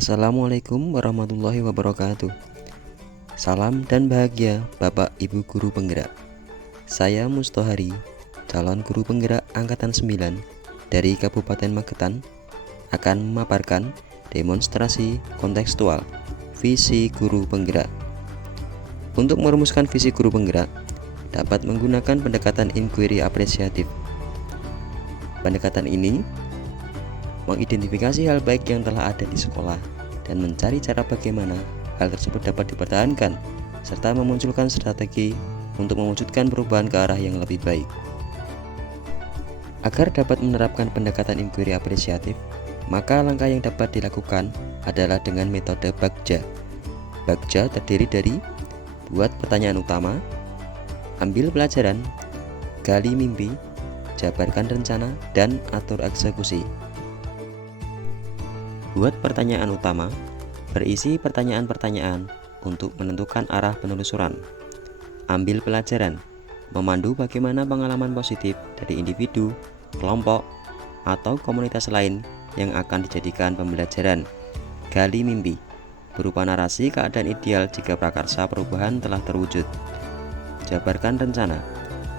Assalamualaikum warahmatullahi wabarakatuh. Salam dan bahagia Bapak Ibu Guru Penggerak. Saya Mustohari, calon guru penggerak Angkatan 9 dari Kabupaten Magetan, akan memaparkan demonstrasi kontekstual visi guru penggerak. Untuk merumuskan visi guru penggerak, dapat menggunakan pendekatan inquiry apresiatif. Pendekatan ini mengidentifikasi hal baik yang telah ada di sekolah dan mencari cara bagaimana hal tersebut dapat dipertahankan serta memunculkan strategi untuk mewujudkan perubahan ke arah yang lebih baik. Agar dapat menerapkan pendekatan inquiry apresiatif, maka langkah yang dapat dilakukan adalah dengan metode Bagja. Bagja terdiri dari buat pertanyaan utama, ambil pelajaran, gali mimpi, jabarkan rencana, dan atur eksekusi. Buat pertanyaan utama, berisi pertanyaan-pertanyaan untuk menentukan arah penelusuran. Ambil pelajaran, memandu bagaimana pengalaman positif dari individu, kelompok, atau komunitas lain yang akan dijadikan pembelajaran. Gali mimpi, berupa narasi keadaan ideal jika prakarsa perubahan telah terwujud. Jabarkan rencana,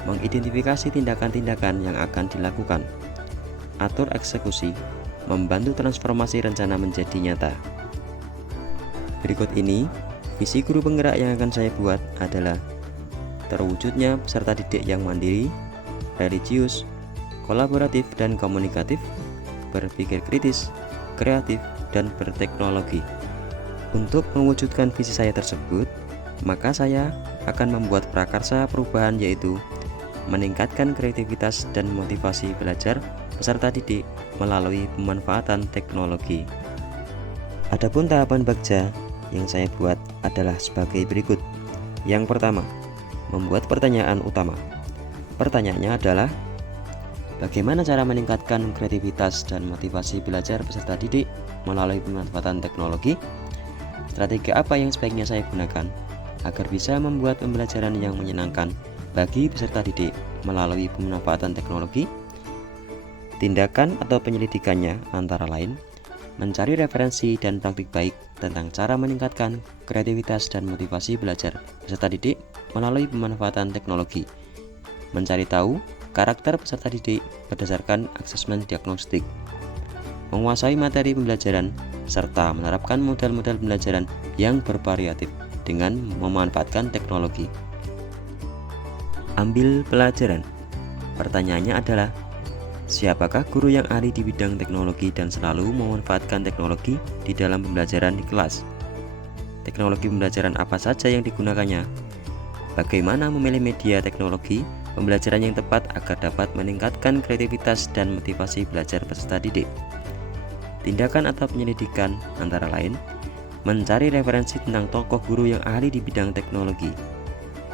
mengidentifikasi tindakan-tindakan yang akan dilakukan. Atur eksekusi, membantu transformasi rencana menjadi nyata. Berikut ini, visi guru penggerak yang akan saya buat adalah terwujudnya peserta didik yang mandiri, religius, kolaboratif dan komunikatif, berpikir kritis, kreatif, dan berteknologi. Untuk mewujudkan visi saya tersebut, maka saya akan membuat prakarsa perubahan, yaitu meningkatkan kreativitas dan motivasi belajar peserta didik melalui pemanfaatan teknologi. Adapun tahapan Bagja yang saya buat adalah sebagai berikut. Yang pertama, membuat pertanyaan utama. Pertanyaannya adalah, bagaimana cara meningkatkan kreativitas dan motivasi belajar peserta didik melalui pemanfaatan teknologi? Strategi apa yang sebaiknya saya gunakan agar bisa membuat pembelajaran yang menyenangkan bagi peserta didik melalui pemanfaatan teknologi? Tindakan atau penyelidikannya antara lain mencari referensi dan praktik baik tentang cara meningkatkan kreativitas dan motivasi belajar peserta didik melalui pemanfaatan teknologi, mencari tahu karakter peserta didik berdasarkan asesmen diagnostik, menguasai materi pembelajaran, serta menerapkan model-model pembelajaran yang bervariatif dengan memanfaatkan teknologi. Ambil pelajaran. Pertanyaannya adalah, siapakah guru yang ahli di bidang teknologi dan selalu memanfaatkan teknologi di dalam pembelajaran di kelas? Teknologi pembelajaran apa saja yang digunakannya? Bagaimana memilih media teknologi pembelajaran yang tepat agar dapat meningkatkan kreativitas dan motivasi belajar peserta didik? Tindakan atau penyelidikan antara lain mencari referensi tentang tokoh guru yang ahli di bidang teknologi,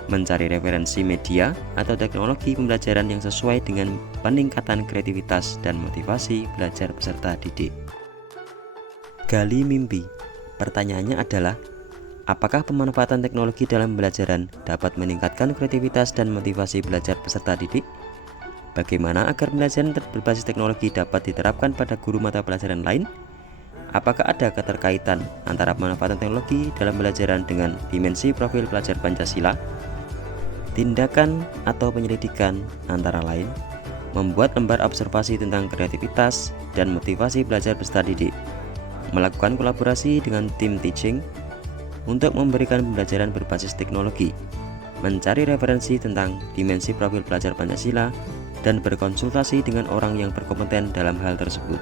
mencari referensi media atau teknologi pembelajaran yang sesuai dengan peningkatan kreativitas dan motivasi belajar peserta didik. Gali mimpi. Pertanyaannya adalah, apakah pemanfaatan teknologi dalam pembelajaran dapat meningkatkan kreativitas dan motivasi belajar peserta didik? Bagaimana agar pembelajaran berbasis teknologi dapat diterapkan pada guru mata pelajaran lain? Apakah ada keterkaitan antara pemanfaatan teknologi dalam pembelajaran dengan dimensi profil pelajar Pancasila? Tindakan atau penyelidikan antara lain membuat lembar observasi tentang kreativitas dan motivasi belajar peserta didik, melakukan kolaborasi dengan tim teaching untuk memberikan pembelajaran berbasis teknologi, mencari referensi tentang dimensi profil pelajar Pancasila, dan berkonsultasi dengan orang yang berkompeten dalam hal tersebut.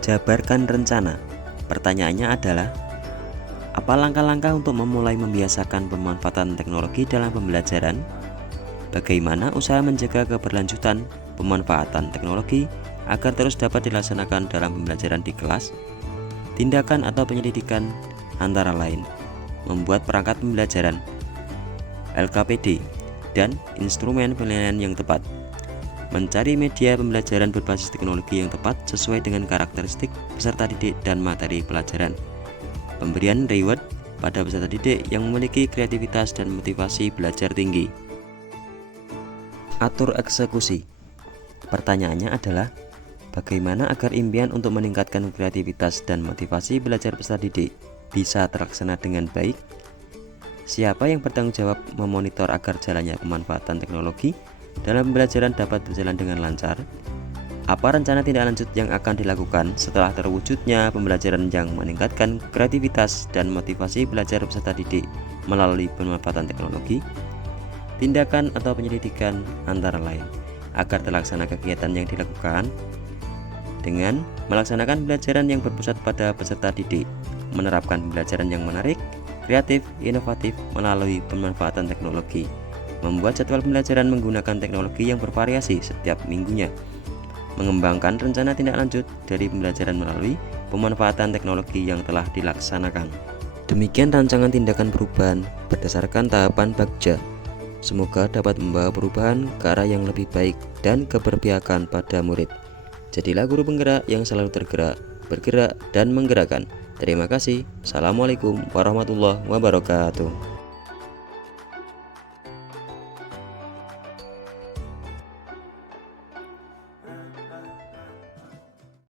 Jabarkan rencana. Pertanyaannya adalah, apa langkah-langkah untuk memulai membiasakan pemanfaatan teknologi dalam pembelajaran? Bagaimana usaha menjaga keberlanjutan pemanfaatan teknologi agar terus dapat dilaksanakan dalam pembelajaran di kelas? Tindakan atau penyelidikan antara lain membuat perangkat pembelajaran, LKPD, dan instrumen penilaian yang tepat, mencari media pembelajaran berbasis teknologi yang tepat sesuai dengan karakteristik peserta didik dan materi pelajaran, pemberian reward pada peserta didik yang memiliki kreativitas dan motivasi belajar tinggi. Atur eksekusi. Pertanyaannya adalah, Bagaimana agar impian untuk meningkatkan kreativitas dan motivasi belajar peserta didik bisa terlaksana dengan baik? Siapa yang bertanggung jawab memonitor agar jalannya pemanfaatan teknologi dalam pembelajaran dapat berjalan dengan lancar? Apa rencana tindak lanjut yang akan dilakukan setelah terwujudnya pembelajaran yang meningkatkan kreativitas dan motivasi belajar peserta didik melalui pemanfaatan teknologi? Tindakan atau penyelidikan antara lain agar terlaksana kegiatan yang dilakukan dengan melaksanakan pembelajaran yang berpusat pada peserta didik, menerapkan pembelajaran yang menarik, kreatif, inovatif melalui pemanfaatan teknologi, membuat jadwal pembelajaran menggunakan teknologi yang bervariasi setiap minggunya, mengembangkan rencana tindak lanjut dari pembelajaran melalui pemanfaatan teknologi yang telah dilaksanakan. Demikian rancangan tindakan perubahan berdasarkan tahapan Bagja. Semoga dapat membawa perubahan ke arah yang lebih baik dan keberpihakan pada murid. Jadilah guru penggerak yang selalu tergerak, bergerak, dan menggerakkan. Terima kasih. Assalamualaikum warahmatullahi wabarakatuh.